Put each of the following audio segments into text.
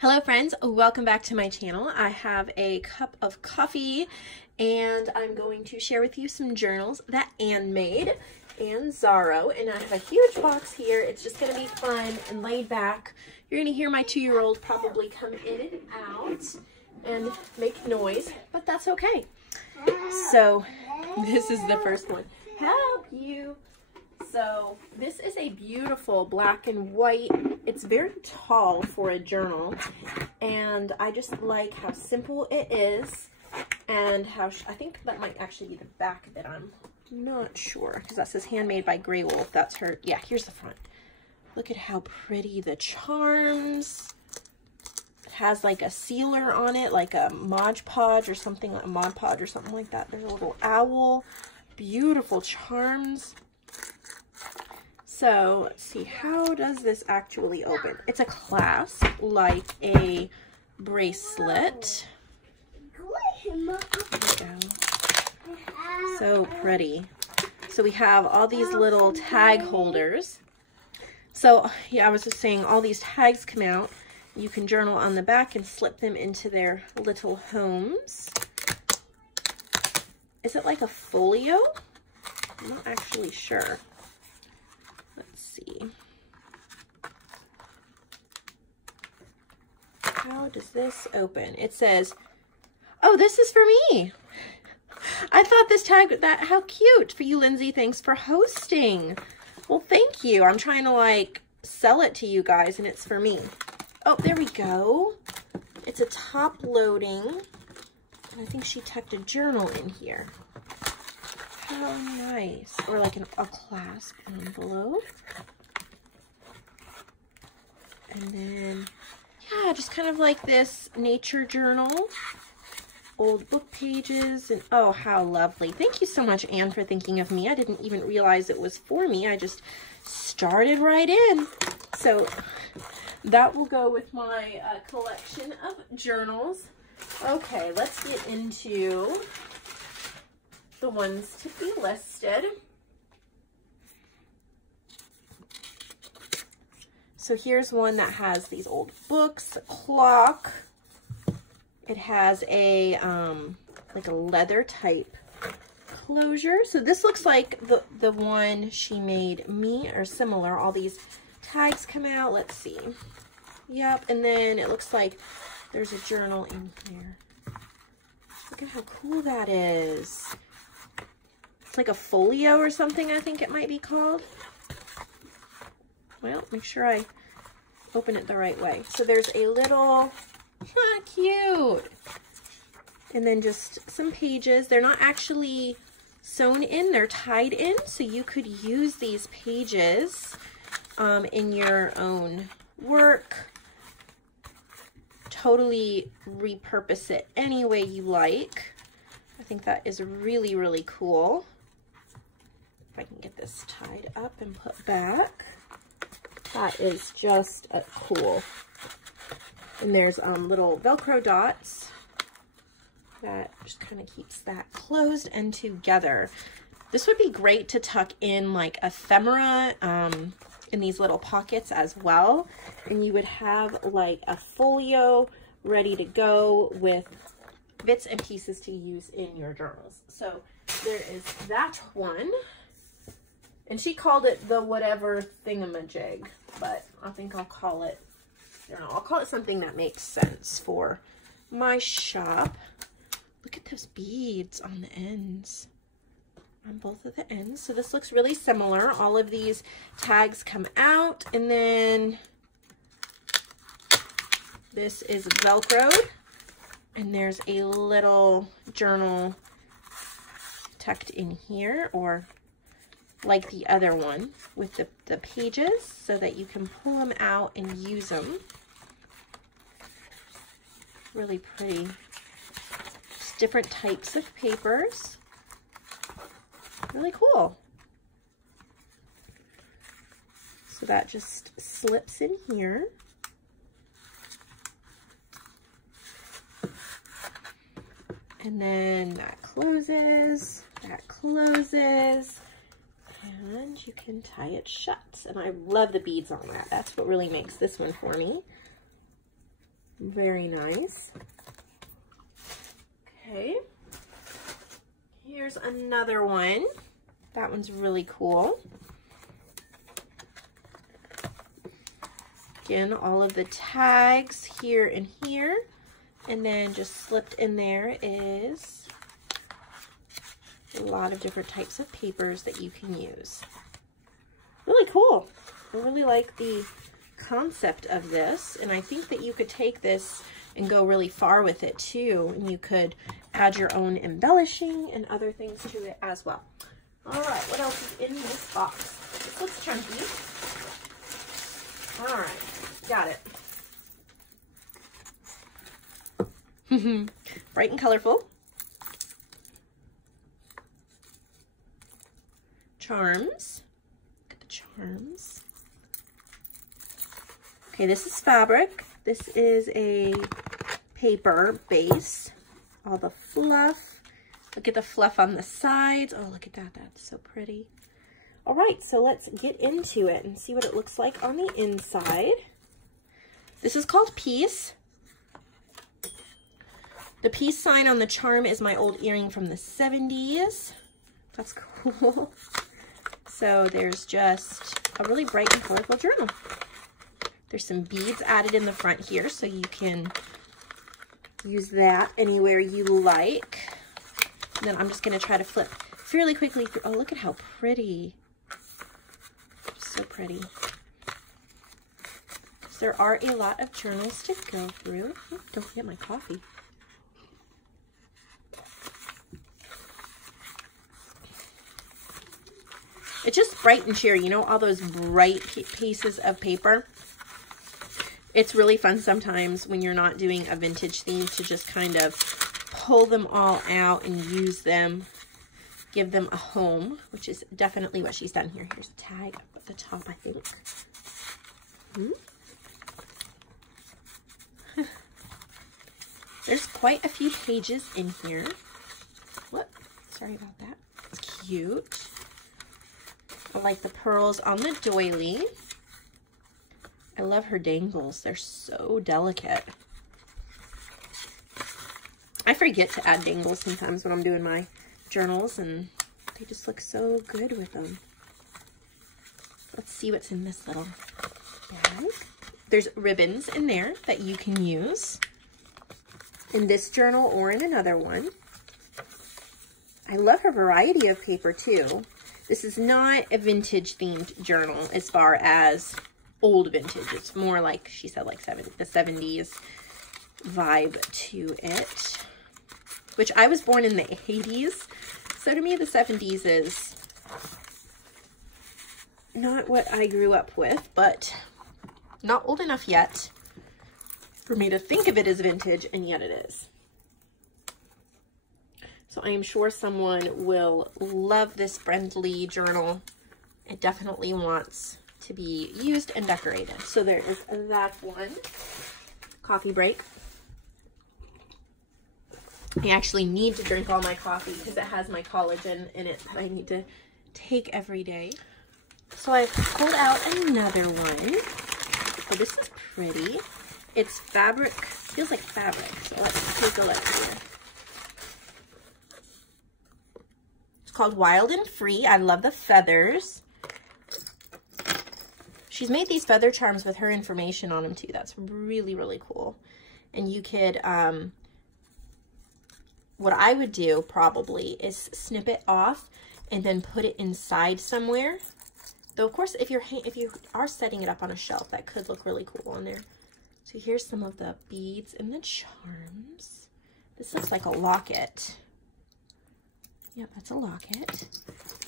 Hello friends, welcome back to my channel. I have a cup of coffee and I'm going to share with you some journals that Anne made and Zarro, and I have a huge box here. It's just going to be fun and laid back. You're going to hear my 2-year-old probably come in and out and make noise, but that's okay. So this is the first one. Help you. So this is a beautiful black and white. It's very tall for a journal, and I just like how simple it is, and how I think that might actually be the back of it. I'm not sure because that says handmade by Grey Wolf. That's her. Yeah, here's the front. Look at how pretty the charms. It has like a sealer on it, like a Mod Podge or something, a Mod Podge or something like that. There's a little owl. Beautiful charms. So let's see, how does this actually open? It's a clasp, like a bracelet. There we go. So pretty. So we have all these little tag holders. So yeah, I was just saying, all these tags come out. You can journal on the back and slip them into their little homes. Is it like a folio? I'm not actually sure. Let's see. How does this open? It says, oh, this is for me. I thought this tag, how cute for you, Lindsay. Thanks for hosting. Well, thank you. I'm trying to like sell it to you guys and it's for me. Oh, there we go. It's a top loading. And I think she tucked a journal in here. How nice. Or like a clasp envelope. And then, yeah, just kind of like this nature journal. Old book pages. And oh, how lovely. Thank you so much, Anne, for thinking of me. I didn't even realize it was for me. I just started right in. So that will go with my collection of journals. Okay, let's get into the ones to be listed. So here's one that has these old books, a clock. It has a like a leather type closure. So this looks like the one she made me, or similar. All these tags come out. Let's see. Yep, and then it looks like there's a journal in here. Look at how cool that is. It's like a folio or something, I think it might be called. Well, make sure I open it the right way. So there's a little, cute. And then just some pages. They're not actually sewn in, they're tied in. So you could use these pages in your own work. Totally repurpose it any way you like. I think that is really, really cool. If I can get this tied up and put back. That is just cool. And there's little Velcro dots that just kind of keeps that closed and together. This would be great to tuck in like ephemera in these little pockets as well. And you would have like a folio ready to go with bits and pieces to use in your journals. So there is that one. And she called it the whatever thingamajig, but I think I'll call it, I don't know, I'll call it something that makes sense for my shop. Look at those beads on the ends, on both of the ends. So this looks really similar. All of these tags come out, and then this is Velcroed, and there's a little journal tucked in here, or like the other one with the pages, so that you can pull them out and use them. Really pretty. Just different types of papers. Really cool. So that just slips in here. And then that closes, and you can tie it shut. And I love the beads on that. That's what really makes this one for me. Very nice. Okay. Here's another one. That one's really cool. Again, all of the tags here and here. And then just slipped in there is a lot of different types of papers that you can use. Really cool. I really like the concept of this, and I think that you could take this and go really far with it too, and you could add your own embellishing and other things to it as well. All right, what else is in this box? This looks chunky. All right, got it. Bright and colorful. Charms. Look at the charms. Okay, this is fabric. This is a paper base. All the fluff. Look at the fluff on the sides. Oh, look at that. That's so pretty. All right, so let's get into it and see what it looks like on the inside. This is called peace. The peace sign on the charm is my old earring from the 70s. That's cool. So there's just a really bright and colorful journal. There's some beads added in the front here, so you can use that anywhere you like. And then I'm just going to try to flip fairly quickly through. Oh, look at how pretty. So pretty. So there are a lot of journals to go through. Oh, don't forget my coffee. It's just bright and cheery, you know, all those bright pieces of paper. It's really fun sometimes when you're not doing a vintage theme to just kind of pull them all out and use them, give them a home, which is definitely what she's done here. Here's a tag up at the top, I think. There's quite a few pages in here. Whoop, sorry about that. It's cute. I like the pearls on the doily. I love her dangles. They're so delicate. I forget to add dangles sometimes when I'm doing my journals, and they just look so good with them. Let's see what's in this little bag. There's ribbons in there that you can use in this journal or in another one. I love her variety of paper too. This is not a vintage themed journal as far as old vintage. It's more like, she said, like the 70s vibe to it, which I was born in the 80s. So to me, the 70s is not what I grew up with, but not old enough yet for me to think of it as vintage, and yet it is. So I am sure someone will love this Brendley journal. It definitely wants to be used and decorated. So there is that one. Coffee break. I actually need to drink all my coffee because it has my collagen in it that I need to take every day. So I've pulled out another one. So this is pretty. It's fabric, feels like fabric. So let's take a look here. It's called Wild and Free. I love the feathers. She's made these feather charms with her information on them too. That's really, really cool. And you could, what I would do probably is snip it off and then put it inside somewhere. Though of course, if you are setting it up on a shelf, that could look really cool on there. So here's some of the beads and the charms. This looks like a locket. Yep, that's a locket.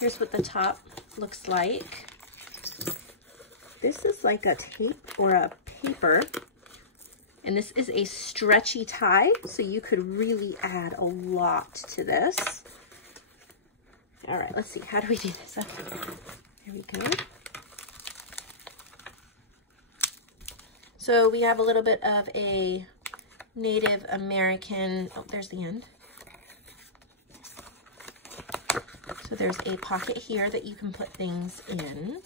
Here's what the top looks like. This is like a tape or a paper. And this is a stretchy tie, so you could really add a lot to this. All right, let's see. How do we do this? Okay. There we go. So we have a little bit of a Native American, oh, there's the end. So there's a pocket here that you can put things in.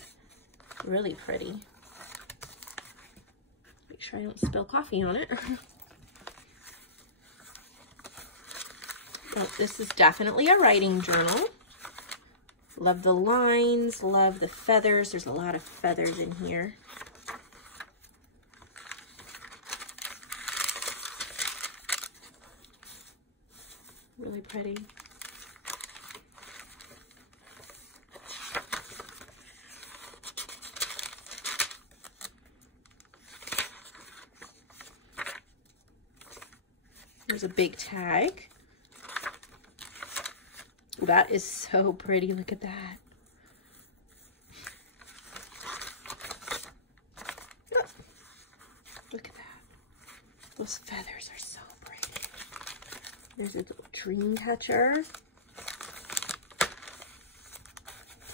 Really pretty. Make Make sure I don't spill coffee on it. Oh, this is definitely a writing journal. Love the lines, love the feathers. There's a lot of feathers in here. Really pretty. There's a big tag. That is so pretty. Look at that. Look at that. Those feathers are so pretty. There's a little dream catcher.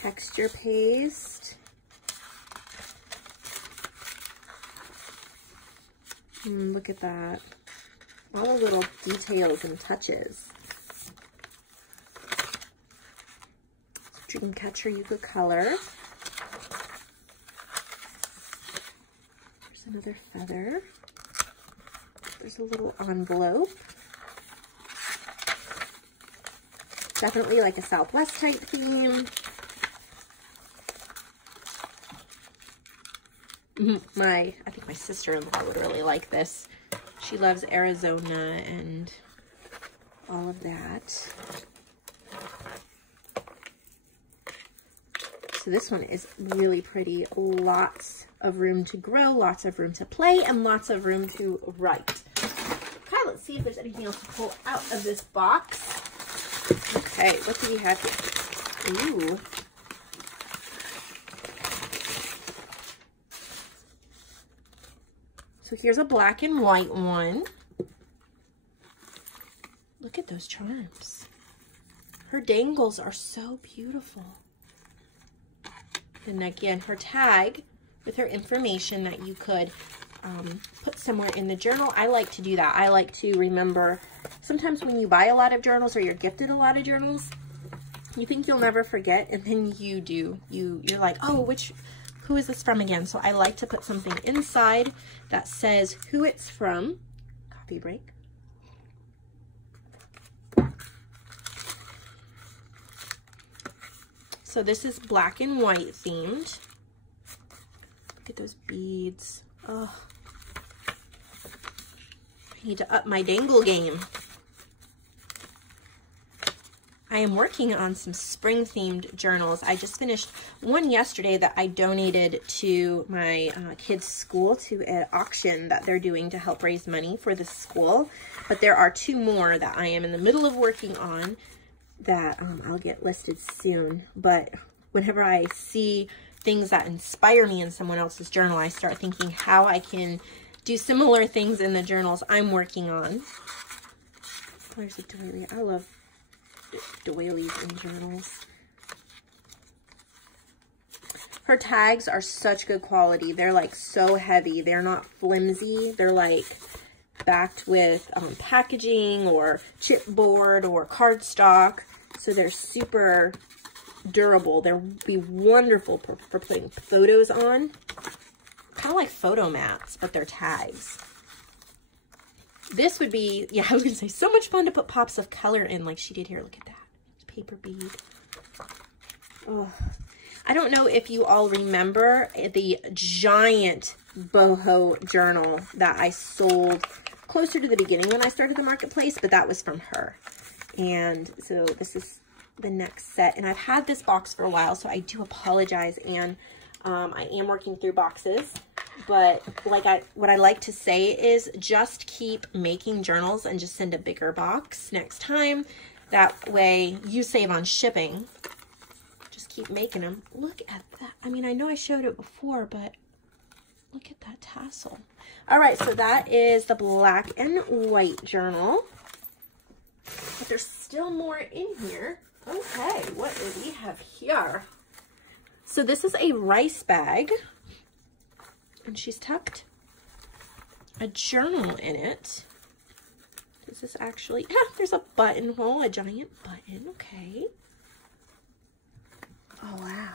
Texture paste. Look at that. All the little details and touches. Dream catcher you could color. There's another feather. There's a little envelope. Definitely like a Southwest type theme. I think my sister-in-law would really like this. She loves Arizona and all of that. So this one is really pretty. Lots of room to grow, lots of room to play, and lots of room to write. Okay, let's see if there's anything else to pull out of this box. Okay, what do we have here? Ooh. So here's a black and white one. Look at those charms. Her dangles are so beautiful. And again, her tag with her information that you could put somewhere in the journal. I like to do that. I like to remember, sometimes when you buy a lot of journals or you're gifted a lot of journals, you think you'll never forget, and then you do. You're like, oh, who is this from again? So I like to put something inside that says who it's from. Coffee break. So this is black and white themed. Look at those beads. Oh, I need to up my dangle game. I am working on some spring themed journals. I just finished one yesterday that I donated to my kids' school, to an auction that they're doing to help raise money for the school. But there are 2 more that I am in the middle of working on that I'll get listed soon. But whenever I see things that inspire me in someone else's journal, I start thinking how I can do similar things in the journals I'm working on. There's a doily. I love doilies in journals. Her tags are such good quality. They're like so heavy. They're not flimsy. They're like backed with packaging or chipboard or cardstock. So they're super durable. They'll be wonderful for putting photos on. Kind of like photo mats, but they're tags. This would be, yeah, I was going to say, so much fun to put pops of color in like she did here. Look at that. Paper bead. Oh, I don't know if you all remember the giant boho journal that I sold closer to the beginning when I started the marketplace, but that was from her. And so this is the next set. And I've had this box for a while, so I do apologize. And I am working through boxes. But what I like to say is just keep making journals and just send a bigger box next time. That way you save on shipping. Just keep making them. Look at that. I mean, I know I showed it before, but look at that tassel. All right, so that is the black and white journal. But there's still more in here. Okay, what do we have here? So this is a rice bag. And she's tucked a journal in it. Is this actually, there's a buttonhole, a giant button, okay. Oh, wow.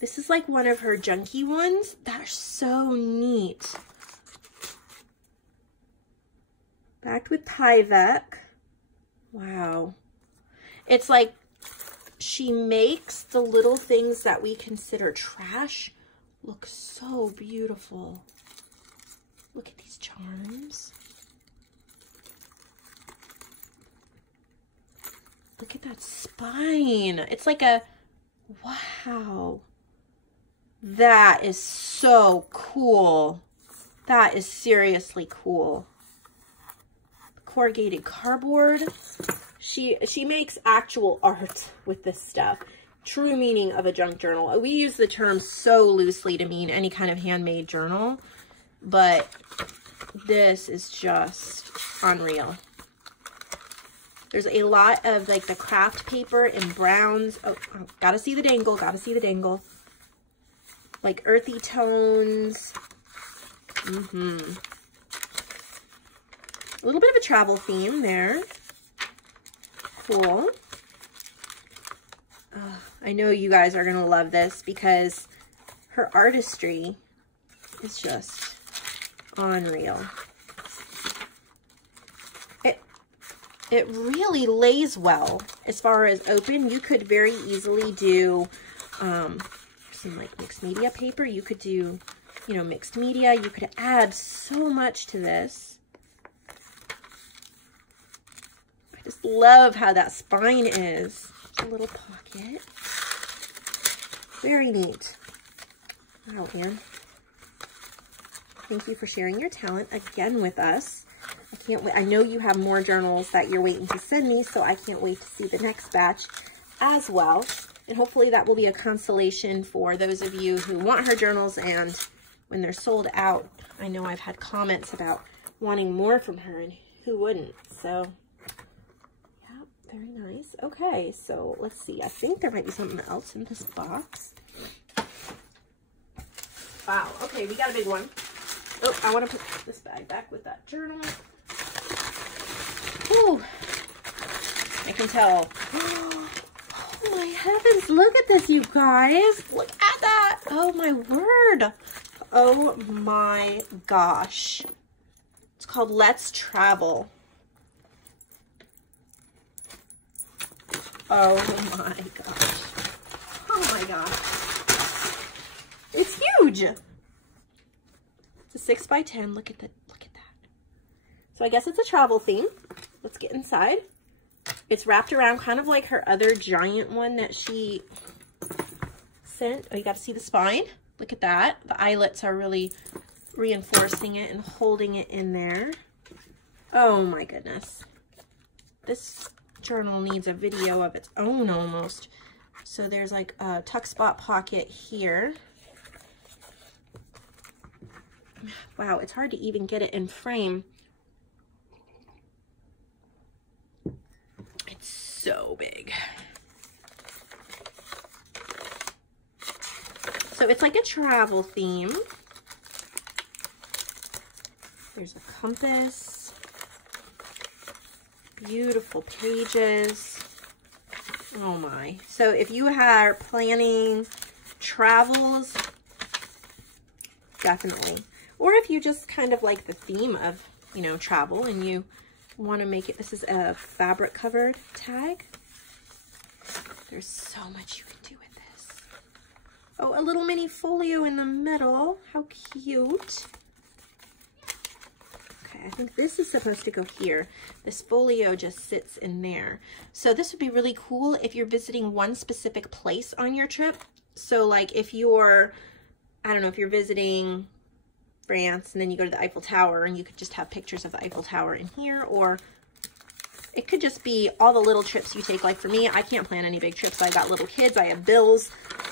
This is like one of her junky ones. That's so neat. Backed with Tyvek. Wow. It's like she makes the little things that we consider trash look so beautiful. Look at these charms. Look at that spine. It's like a, wow. That is so cool. That is seriously cool. Corrugated cardboard. She makes actual art with this stuff. True meaning of a junk journal. We use the term so loosely to mean any kind of handmade journal, but this is just unreal. There's a lot of like the craft paper in browns. Oh, gotta see the dangle, gotta see the dangle. Like earthy tones. A little bit of a travel theme there. Cool. I know you guys are gonna love this because her artistry is just unreal. It really lays well as far as open. You could very easily do some like mixed media paper. You could do, you know, mixed media. You could add so much to this. I just love how that spine is. A little pocket. Very neat. Wow, Anne. Thank you for sharing your talent again with us. I can't wait. I know you have more journals that you're waiting to send me, so I can't wait to see the next batch as well. And hopefully that will be a consolation for those of you who want her journals, and when they're sold out, I know I've had comments about wanting more from her, and who wouldn't? So, yeah, very nice. Okay, so let's see. I think there might be something else in this box. Wow, okay, we got a big one. Oh, I want to put this bag back with that journal. Ooh, I can tell. Oh my heavens, look at this, you guys. Look at that. Oh my word. Oh my gosh. It's called Let's Travel. Oh my gosh. Oh my gosh. It's huge. It's a 6x10. Look at that. So I guess it's a travel theme. Let's get inside. It's wrapped around kind of like her other giant one that she sent. Oh, you got to see the spine. Look at that. The eyelets are really reinforcing it and holding it in there. Oh my goodness. This journal needs a video of its own almost. So there's like a tuck spot pocket here. Wow, it's hard to even get it in frame. It's so big. So it's like a travel theme. There's a compass. Beautiful pages. Oh my. So if you are planning travels, definitely. Or if you just kind of like the theme of, you know, travel and you want to make it, this is a fabric covered tag. There's so much you can do with this. Oh, a little mini folio in the middle. How cute. Okay, I think this is supposed to go here. This folio just sits in there. So this would be really cool if you're visiting one specific place on your trip. So like if you're, I don't know, if you're visiting France and then you go to the Eiffel Tower and you could just have pictures of the Eiffel Tower in here, or it could just be all the little trips you take. Like for me, I can't plan any big trips. I got little kids, I have bills.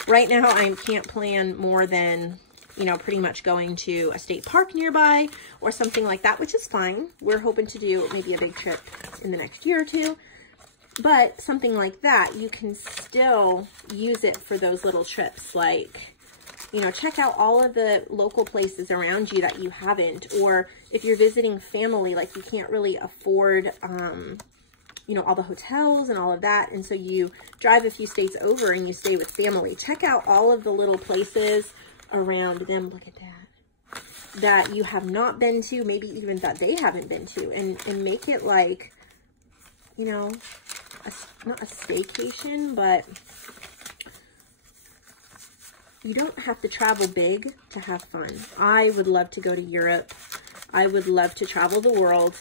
Right now, I can't plan more than, you know, pretty much going to a state park nearby or something like that, which is fine. We're hoping to do maybe a big trip in the next year or two. But something like that, you can still use it for those little trips. Like, you know, check out all of the local places around you that you haven't. Or if you're visiting family, like you can't really afford you know, all the hotels and all of that. And so you drive a few states over and you stay with family. Check out all of the little places around them. Look at that. That you have not been to, maybe even that they haven't been to, and make it like, you know, not a staycation, but you don't have to travel big to have fun. I would love to go to Europe. I would love to travel the world,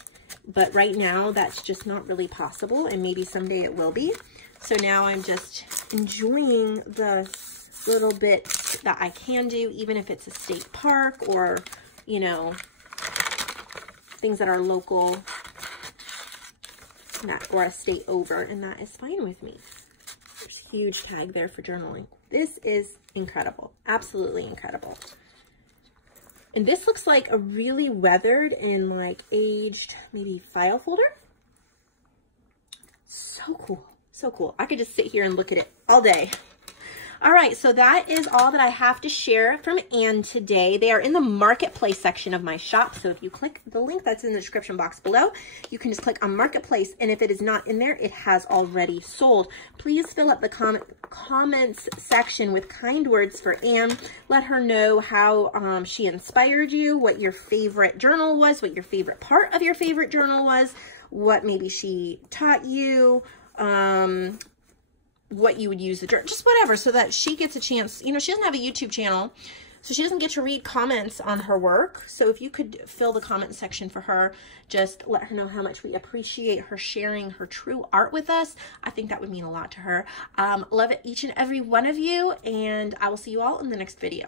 but right now that's just not really possible, and maybe someday it will be. So now I'm just enjoying the little bits that I can do, even if it's a state park or, you know, things that are local, or a state over, and that is fine with me. There's a huge tag there for journaling. This is incredible, absolutely incredible. And this looks like a really weathered and like aged maybe file folder. So cool, so cool. I could just sit here and look at it all day. All right, so that is all that I have to share from Anne today. They are in the marketplace section of my shop. So if you click the link that's in the description box below, you can just click on marketplace. And if it is not in there, it has already sold. Please fill up the comments section with kind words for Anne. Let her know how she inspired you, what your favorite journal was, what your favorite part of your favorite journal was, what maybe she taught you, what you would use the journal, just whatever, so that she gets a chance. You know, she doesn't have a YouTube channel, so she doesn't get to read comments on her work. So if you could fill the comment section for her, just let her know how much we appreciate her sharing her true art with us. I think that would mean a lot to her. Love it, each and every one of you, and I will see you all in the next video.